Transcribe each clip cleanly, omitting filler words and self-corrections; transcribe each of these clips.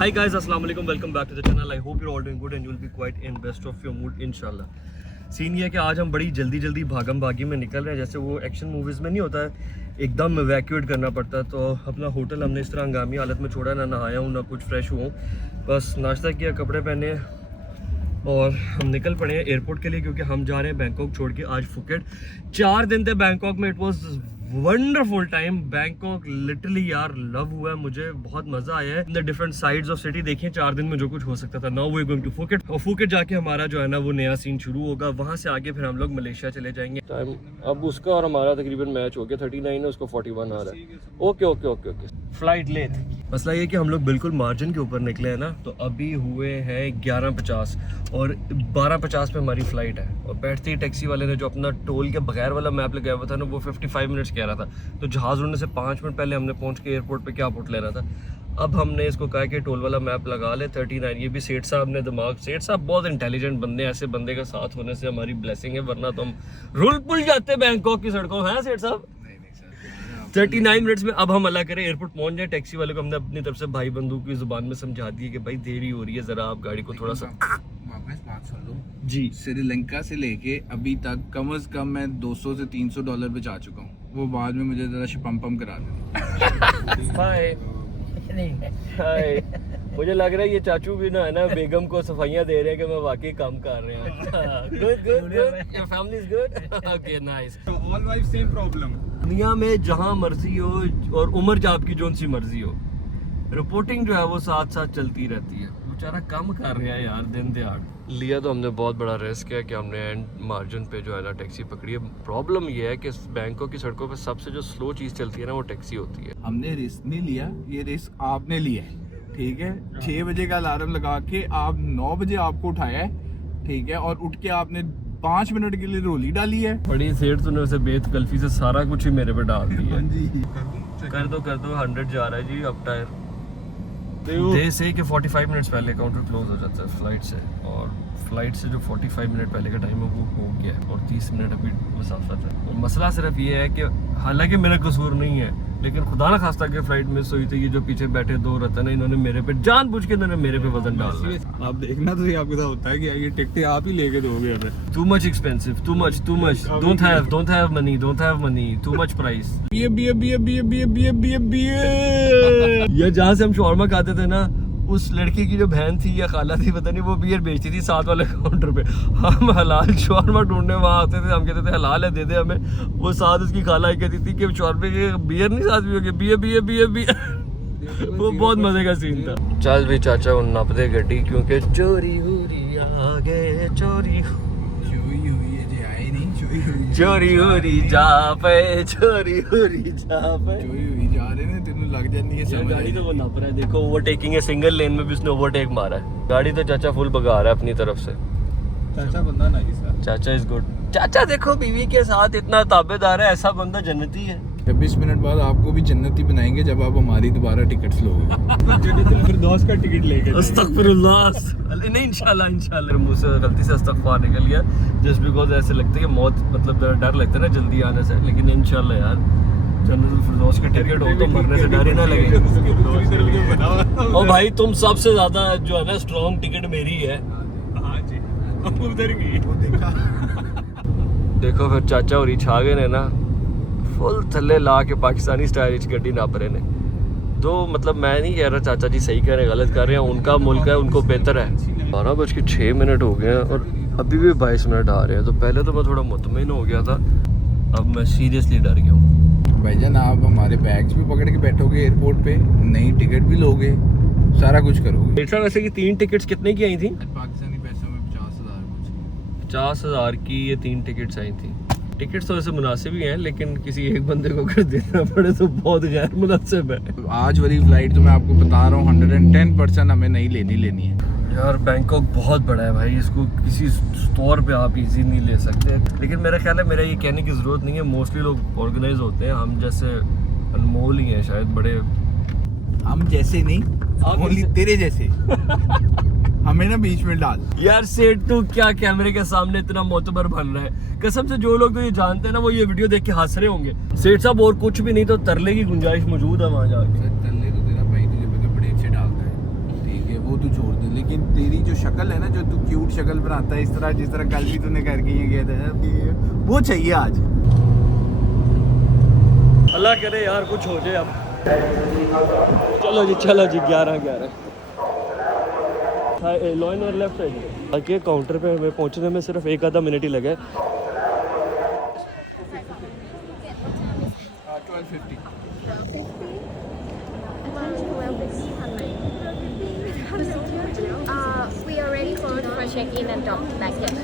Hi guys, assalamu alaikum, welcome back to the channel. I hope you're all doing good and you'll be quite in best of your mood inshallah. Scene ये है कि आज हम बड़ी जल्दी भागम भागी में निकल रहे हैं, जैसे वो एक्शन मूवीज़ में नहीं होता है, एकदम इवैक्यूएट करना पड़ता है। तो अपना होटल हमने इस तरह हंगामी हालत में छोड़ा, ना नहाया हूँ ना कुछ फ्रेश हुआ हूँ, बस नाश्ता किया, कपड़े पहने और हम निकल पड़े हैं एयरपोर्ट के लिए, क्योंकि हम जा रहे हैं बैंकॉक छोड़ के आज फुकेट। 4 दिन थे बैंकॉक में, it was wonderful time. Bangkok literally यार लव हुआ है मुझे, बहुत मजा आया है। In the different sides of city देखिए, 4 दिन में जो कुछ हो सकता था। Now we are going to Phuket, और फुकेट जाके हमारा जो है ना वो नया सीन शुरू होगा। वहां से आगे फिर हम लोग मलेशिया चले जाएंगे। टाइम अब उसका और हमारा तकरीबन मैच हो गया, 39 है, उसको 41 आ रहा है। Okay flight late. मसला ये कि हम लोग बिल्कुल मार्जिन के ऊपर निकले हैं ना, तो अभी हुए हैं 11:50 और 12:50 पे हमारी फ़्लाइट है। और बैठते ही टैक्सी वाले ने जो अपना टोल के बगैर वाला मैप लगाया हुआ था ना, वो 55 मिनट्स कह रहा था। तो जहाज़ उड़ने से 5 मिनट पहले हमने पहुंच के एयरपोर्ट पे क्या पुट लेना था। अब हमने इसको कहा कि टोल वाला मैप लगा ले 39। ये भी सेठ साहब ने दिमाग, सेठ साहब बहुत इंटेलिजेंट बंदे, ऐसे बंदे का साथ होने से हमारी ब्लेसिंग है, वरना तो हम रुल पुल जाते बैंकॉक की सड़कों। हैं सेठ साहब? 39 मिनट्स में अब हम अल्लाह करें एयरपोर्ट पहुंच जाए। टैक्सी वाले को हमने अपनी तरफ से भाई बंदूक की जुबान में समझा दिया कि भाई देरी हो रही है, जरा आप गाड़ी को थोड़ा सा वापस बात सुन लो जी। श्रीलंका से लेके अभी तक कम से कम मैं $200 से $300 बचा चुका हूँ। वो बाद में मुझे जरा पम करा देना। हाय हाय, मुझे लग रहा है ये चाचू भी ना है ना बेगम को सफाइयाँ दे रहे हैं कि मैं वाकई काम कर रहे हैं। Good your family is good, okay nice. All wife same problem. दुनिया में जहाँ मर्जी हो और उम्र जाप की जोन सी मर्जी हो, रिपोर्टिंग जो है वो साथ साथ चलती रहती है। बेचारा काम कर रहा है यार दिन दिहाड़। लिया तो हमने बहुत बड़ा रिस्क है कि हमने एंड मार्जिन पे जो है ना टैक्सी पकड़ी है। प्रॉब्लम ये है कि बैंकॉक की सड़कों पे सबसे जो स्लो चीज़ चलती है ना वो टैक्सी होती है। हमने रिस्क नहीं लिया, ये रिस्क आपने लिया है, ठीक है। 6 बजे का अलार्म लगा के आप 9 बजे आपको उठाया है, ठीक है, और उठ के आपने 5 मिनट के लिए रोली डाली है। बड़ी सेठ तूने उसे बेतकल्फी से सारा कुछ ही मेरे पे डाल दिया। कर दो 100 जा रहा है जी अब टायर। दे से कि 45 मिनट्स पहले काउंटर क्लोज हो जाता है फ्लाइट से, और फ्लाइट से जो 45 मिनट पहले का टाइम है वो हो गया है, और 30 मिनट अभी मुसाफत है। और मसला सिर्फ ये है कि हालांकि मेरा कसूर नहीं है, लेकिन खुदा ना खास्ता के फ्लाइट मिस हुई थी। ये जो पीछे बैठे 2 रतन है, इन्होंने मेरे पे जानबूझ के इन्होंने मेरे पे वजन डाल दिया। आप देखना तो ये आपके साथ होता है कि ये टिकटें आप ही लेके दोगे हमें। Too much expensive, too much, don't have money, too much price। ये जहाँ से हम शॉर्मा खाते थे ना, उस लड़की की जो बहन थी या खाला थी पता नहीं, वो बियर बेचती थी साथ वाले काउंटर पे। हम हलाल शॉर्मा ढूंढने वहाँ आते थे, हम कहते थे हलाल है दे दे हमें। वो साथ उसकी खाला ही कहती थी कि शॉर्मे के बियर नहीं साथ पियोगे, बियर। वो बहुत मजे का सीन था। चल भी चाचा वो नप दे गड्डी, क्योंकि चोरी हो रही आगे, चोरी हो रही जा पे, चोरी हो रही जा रहे ने, तेनू लग जानी है। गाड़ी तो वो नप रहा है, देखो ओवरटेकिंग है, सिंगल लेन में भी उसने ओवरटेक मारा है। गाड़ी तो चाचा फुल भगा रहा है अपनी तरफ से। चाचा बंदा नाइस है, चाचा इज गुड। चाचा देखो बीवी के साथ इतना ताबेदार है, ऐसा बंदा जन्नती है। 26 मिनट बाद आपको भी जन्नती बनाएंगे जब आप हमारी दोबारा टिकट्स लोगे। फिरदौस का टिकट लेके अस्तगफिरुल्लाह। नहीं इंशाल्लाह मुंह से गलती से अस्तगफार निकल गया, जस्ट बिकॉज ऐसे लगता है कि मौत मतलब जरा डर लगता है ना जल्दी आने से, लेकिन इंशाल्लाह यार जन्नतुल फिरदौस के टिकट हो तो मरने से डर ही ना लगे। और भाई तुम सबसे ज्यादा जो है ना स्ट्रॉन्ग टिकट मेरी है। हाँ जी, उधर की देखो फिर चाचा और छा गए ने ना, फुल थल्ले ला के पाकिस्तानी स्टाइल गड्डी नाप रहे ने। तो मतलब मैं नहीं कह रहा चाचा जी सही कह रहे हैं गलत कर रहे हैं, उनका मुल्क है, उनको बेहतर है। 12:06 हो गए हैं और अभी भी 22 मिनट आ रहे हैं। तो पहले तो मैं थोड़ा मुतमिन हो गया था, अब मैं सीरियसली डर गया हूँ। भाईजान आप हमारे बैग्स भी पकड़ के बैठोगे एयरपोर्ट पे, नई टिकट भी लोगे, सारा कुछ करोगे। वैसे कि 3 टिकट्स कितने की आई थी? पाकिस्तानी पैसों में 50,000 50,000 की ये 3 टिकट्स आई थी। टिकट्स तो वैसे मुनासिब ही हैं, लेकिन किसी एक बंदे को अगर देना पड़े तो बहुत गैर मुनासिब है। आज वाली फ्लाइट तो मैं आपको बता रहा हूँ 110% हमें नहीं लेनी है यार। बैंकॉक बहुत बड़ा है भाई, इसको किसी स्टोर पे आप इजी नहीं ले सकते। लेकिन मेरा ख्याल है मेरा ये कहने की ज़रूरत नहीं है, मोस्टली लोग ऑर्गेनाइज होते हैं, हम जैसे अनमोल ही हैं शायद, बड़े हम जैसे नहीं, ओनली तेरे जैसे। हमें ना बीच में डाल। यार सेठ तू क्या कैमरे के सामने इतना मोतबर बन रहा है? कसम से जो लोग तो ये जानते हैं ना वो ये वीडियो देख के हंस रहे होंगे। सेठ साहब और कुछ भी नहीं तो तरले की गुंजाइश मौजूद है वहाँ जाके। तरले तो तेरा भाई तुझे बड़े अच्छे डालता है, ठीक वो तू छोड़ दे, लेकिन तेरी जो शक्ल है ना, जो तू क्यूट शक्ल बनाता है इस तरह, जिस तरह कल भी तूने करके ये किया था, वो चाहिए आज। अल्लाह करे यार कुछ हो जाए अब। चलो जी 11 लॉइन और लेफ्ट है जी। बाकी काउंटर पे हमें पहुंचने में सिर्फ 1 आधा मिनट ही लगा। 1250। We are ready for check-in and drop baggage.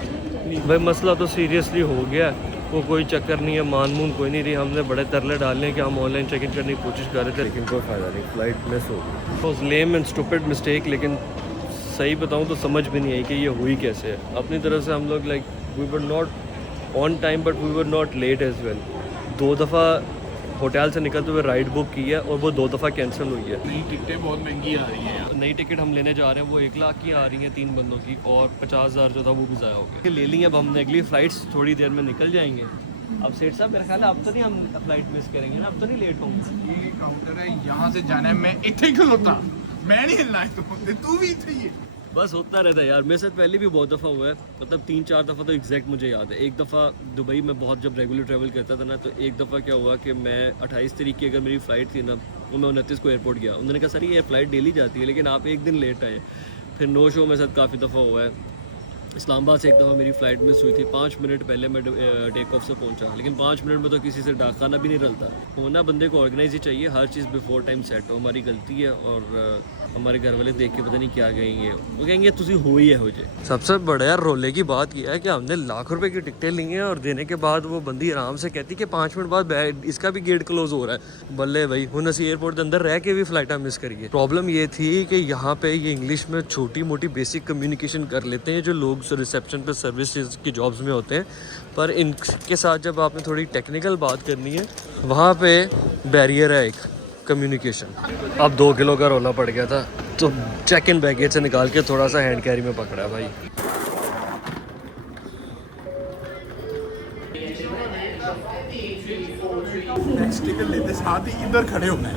भाई मसला तो सीरियसली हो गया, वो कोई चक्कर नहीं है, मान कोई नहीं रही। हमने बड़े तरले डालने कि हम ऑनलाइन चेक इन करने की कोशिश कर रहे थे, लेकिन कोई फ़ायदा नहीं, फ़्लाइट मिस हो गई। Was lame and stupid mistake, लेकिन सही बताऊं तो समझ भी नहीं आई कि ये हुई कैसे है। अपनी तरफ से हम लोग we were not on time but we were not late as well. 2 दफ़ा होटल से निकलते हुए राइड बुक की है और वो 2 दफ़ा कैंसिल हुई है। नई टिकटें बहुत महंगी आ रही हैं यार। नई टिकट हम लेने जा रहे हैं, वो 1 लाख की आ रही है 3 बंदों की, और 50,000 जो था वो भी ज़ाया हो गया। ले ली, अब हमने अगली फ़्लाइट्स थोड़ी देर में निकल जाएंगे। अब सेठ साहब मेरा ख्याल है अब तो नहीं हम फ्लाइट मिस करेंगे ना, अब तो नहीं लेट होंगे। ये काउंटर है, यहाँ से जाना है, मैं इतने ही खलोता, मैं नहीं हिलना है, तू भी इतने ही है। बस होता रहता है यार, मेरे साथ पहले भी बहुत दफ़ा हुआ है, मतलब 3-4 दफ़ा तो एग्जैक्ट मुझे याद है। एक दफ़ा दुबई में बहुत जब रेगुलर ट्रैवल करता था ना, तो एक दफ़ा क्या हुआ कि मैं 28 तारीख की अगर मेरी फ़्लाइट थी ना, तो मैं 29 को एयरपोर्ट गया। उन्होंने कहा सर ये फ़्लाइट डेली जाती है लेकिन आप एक दिन लेट आए। फिर नो शो मेरे साथ काफ़ी दफ़ा हुआ है। इस्लामाबाद से एक दफ़ा मेरी फ़्लाइट मिस हुई थी, 5 मिनट पहले मैं टेक ऑफ से पहुंचा, लेकिन 5 मिनट में तो किसी से डाक खाना भी नहीं रलता। होना बंदे को ऑर्गेनाइज ही चाहिए, हर चीज़ बिफोर टाइम सेट हो। हमारी गलती है और हमारे घर वाले देख के पता नहीं क्या कहेंगे, वो कहेंगे तुझे हो ही है हो जाए। सबसे बड़ा यार रोले की बात यह है कि हमने लाख रुपए की टिकटें ली हैं और देने के बाद वो बंदी आराम से कहती कि 5 मिनट बाद इसका भी गेट क्लोज हो रहा है। बल्ले भाई, हुन असी एयरपोर्ट के अंदर रह के भी फ्लाइटा मिस करिए। प्रॉब्लम ये थी कि यहाँ पे ये इंग्लिश में छोटी मोटी बेसिक कम्युनिकेशन कर लेते हैं जो लोग रिसेप्शन पे सर्विस की जॉब्स में होते हैं, पर इनके साथ जब आपने थोड़ी टेक्निकल बात करनी है वहाँ पे बैरियर है एक कम्युनिकेशन। अब 2 किलो का रोला पड़ गया था, तो चेक इन बैगेज से निकाल के थोड़ा सा हैंड कैरी में पकड़ा है भाई। नेक्स्ट टिकट लेते साथ ही इधर खड़े होना है,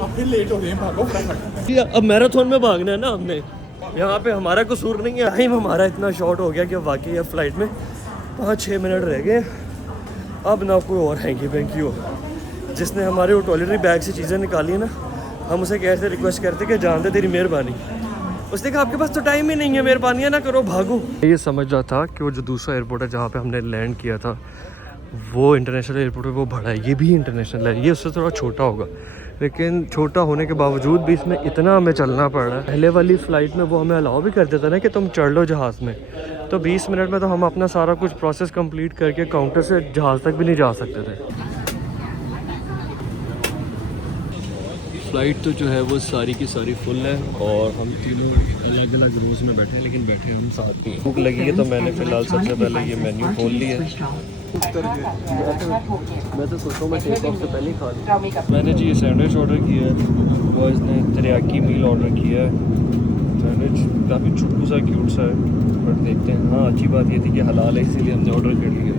अब फिर लेट हो गए, भागो फटाफट। अब मैराथन में भागना है ना हमने, यहाँ पे हमारा कसूर नहीं है। टाइम हमारा इतना शॉर्ट हो गया कि वाकई अब फ्लाइट में 5-6 मिनट रह गए। अब ना कोई और हैंकी पैंकी हो। जिसने हमारे वो टॉयलेटरी बैग से चीज़ें निकाली है ना, हम उसे कैसे रिक्वेस्ट करते कि जान दे तेरी मेहरबानी। उसने कहा आपके पास तो टाइम ही नहीं है, मेहरबानी ना करो, भागो। ये समझ रहा था कि वो जो दूसरा एयरपोर्ट है जहाँ पे हमने लैंड किया था वो इंटरनेशनल एयरपोर्ट है, वो बड़ा है, ये भी इंटरनेशनल है, ये उससे थोड़ा छोटा होगा। लेकिन छोटा होने के बावजूद भी इसमें इतना हमें चलना पड़ रहा है। पहले वाली फ़्लाइट में वो हमें अलाउ भी कर देता ना कि तुम चढ़ लो जहाज़ में, तो 20 मिनट में तो हम अपना सारा कुछ प्रोसेस कंप्लीट करके काउंटर से जहाज़ तक भी नहीं जा सकते थे। फ़्लाइट तो जो है वो सारी की सारी फुल है और हम तीनों अलग अलग रोज़ में बैठे हैं, लेकिन बैठे हम साथ में। भूख लगी है तो मैंने फ़िलहाल सबसे पहले ये मेन्यू खोल लिया है। मैं तो सोचता हूँ मैं टेक ऑफ से पहले ही खा लूँ। मैंने जी ये सैंडविच ऑर्डर किया है, बॉयज़ ने तेरियाकी मील ऑर्डर किया है। सैंडविच काफ़ी छोटू सा क्यूट सा है, बट देखते हैं। हाँ अच्छी बात ये थी कि हलाल है, इसीलिए हमने ऑर्डर कर लिया।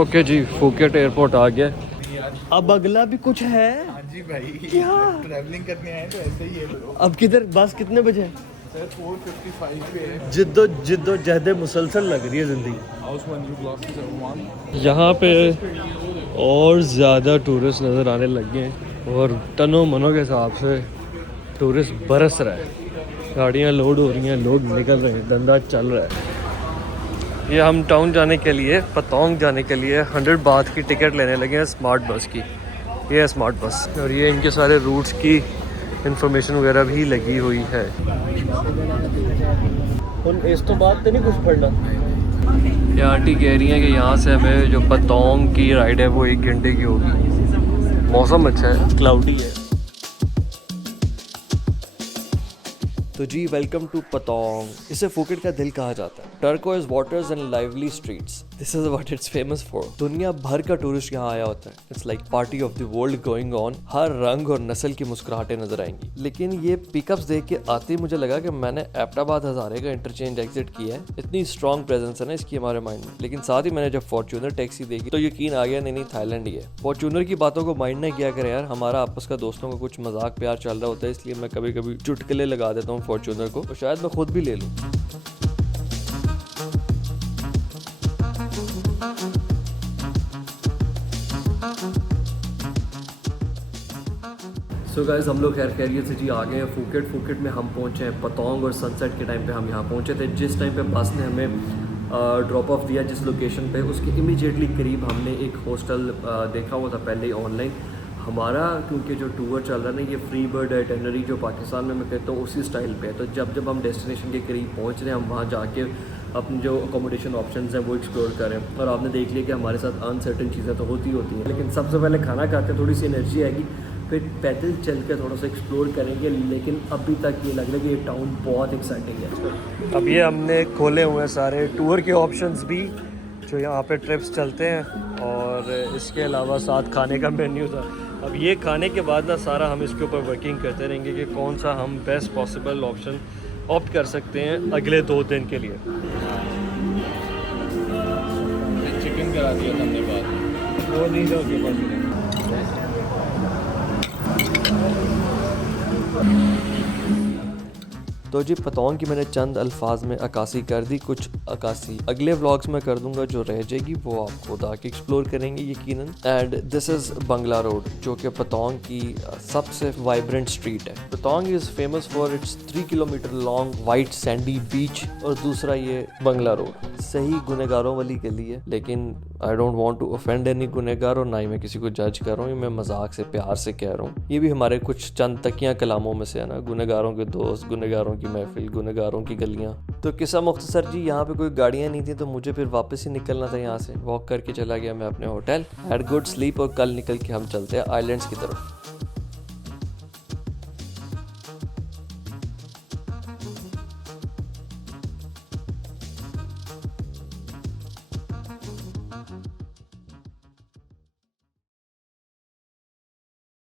ओके जी, फुकेट एयरपोर्ट आ गया। अब अगला भी कुछ है। हाँ जी भाई, क्या? ट्रैवलिंग करने आए तो ऐसे ही है ब्रो। अब किधर बस कितने बजे है? सर 4:55 पे है। जिद्दोजहद मुसलसल लग रही है ज़िंदगी। House 1 glasses of 1। यहाँ पे और ज़्यादा टूरिस्ट नज़र आने लग गए हैं और टनों मनों के हिसाब से टूरिस्ट बरस रहा है। गाड़ियाँ लोड हो रही हैं, लोग निकल रहे हैं, धंधा चल रहा है। ये हम टाउन जाने के लिए, पतोंग जाने के लिए 100 बात की टिकट लेने लगे हैं स्मार्ट बस की। ये है स्मार्ट बस और ये इनके सारे रूट्स की इंफॉर्मेशन वगैरह भी लगी हुई है। इस तो बात तो नहीं कुछ पढ़ना। ये आंटी कह रही हैं कि यहाँ से हमें जो पतोंग की राइड है वो 1 घंटे की होगी। मौसम अच्छा है, क्लाउडी है। तो जी वेलकम टू पतोंग। इसे फुकेट का दिल कहा जाता है। Turquoise waters and lively streets, this is what it's famous for. दुनिया भर का टूरिस्ट यहाँ आया होता है। It's like party of the world going on. हर रंग और नस्ल की मुस्कुराहटें नजर आएंगी। लेकिन ये पिकअप्स देख के आते ही मुझे लगा कि मैंने एबटाबाद हजारे का इंटरचेंज एग्जिट किया है। इतनी स्ट्रॉन्ग प्रेजेंस है ना इसकी हमारे माइंड में। लेकिन साथ ही मैंने जब फॉर्च्यूनर टैक्सी देखी तो यकीन आ गया, नहीं थाईलैंड ही है। फॉर्च्यूनर की बातों को माइंड नहीं किया करे यार, हमारा आपस का दोस्तों का कुछ मजाक प्यार चल रहा होता है, इसलिए मैं कभी कभी चुटकुले लगा देता हूँ फॉर्च्यूनर को, तो शायद मैं खुद भी ले लूँ। सो गाइस, हम लोग खैरियत से जी आ गए हैं फुकेट में हम पहुंचे हैं पतोंग, और सनसेट के टाइम पे हम यहाँ पहुंचे थे। जिस टाइम पे बस ने हमें ड्रॉप ऑफ दिया जिस लोकेशन पे, उसके इमीडिएटली करीब हमने एक हॉस्टल देखा हुआ था पहले ही ऑनलाइन। हमारा क्योंकि जो टूर चल रहा है ना, ये फ्री बर्ड आइटिनरी जो पाकिस्तान में मैं कहता हूँ उसी स्टाइल पे है। तो जब हम डेस्टिनेशन के करीब पहुँच रहे हैं, हम वहाँ जाके अपने जो अकोमोडेशन ऑप्शंस हैं वो एक्सप्लोर करें। और आपने देख लिया कि हमारे साथ अनसर्टेन चीज़ें तो होती हैं, लेकिन सबसे पहले खाना खाते थोड़ी सी एनर्जी आएगी, फिर पैदल चल के थोड़ा सा एक्सप्लोर करेंगे। लेकिन अभी तक ये लग रहा है कि ये टाउन बहुत एक्साइटिंग है। अब ये हमने खोले हुए हैं सारे टूर के ऑप्शंस भी जो यहाँ पे ट्रिप्स चलते हैं, और इसके अलावा साथ खाने का मेन्यू था। अब ये खाने के बाद ना सारा हम इसके ऊपर वर्किंग करते रहेंगे कि कौन सा हम बेस्ट पॉसिबल ऑप्शन ऑप्ट कर सकते हैं अगले 2 दिन के लिए। चिकन करा दिया था हमने बाद में, वो नहीं था उसके पास। तो जी पतोंग की मैंने चंद अल्फाज में अक्कासी कर दी, कुछ अक्कासी अगले व्लॉग्स में कर दूंगा, जो रह जाएगी वो आप खुद आके एक्सप्लोर करेंगे यकीनन। And this is Bangla Road, जो कि पतोंग की सबसे वाइब्रेंट स्ट्रीट है। Patong is famous for its 3 kilometre long white sandy beach, और दूसरा ये बंगला रोड सही गुनहगारों वाली गली है। लेकिन I don't want to offend any गुनहगार, और ना ही मैं किसी को जज कर रहा हूँ, ये मैं मजाक से प्यार से कह रहा हूँ। ये भी हमारे कुछ चंद तकियां कलामों में से है ना, गुनहगारों के दोस्त, गुनहगारों की महफिल, गुनहगारों की गलियाँ। तो किस्सा मुख्तसर जी, यहाँ पे कोई गाड़ियाँ नहीं थी, तो मुझे फिर वापस ही निकलना था यहाँ से। वॉक करके चला गया मैं अपने होटल, हैड गुड स्लीप, और कल निकल के हम चलते हैं आइलैंड्स की तरफ।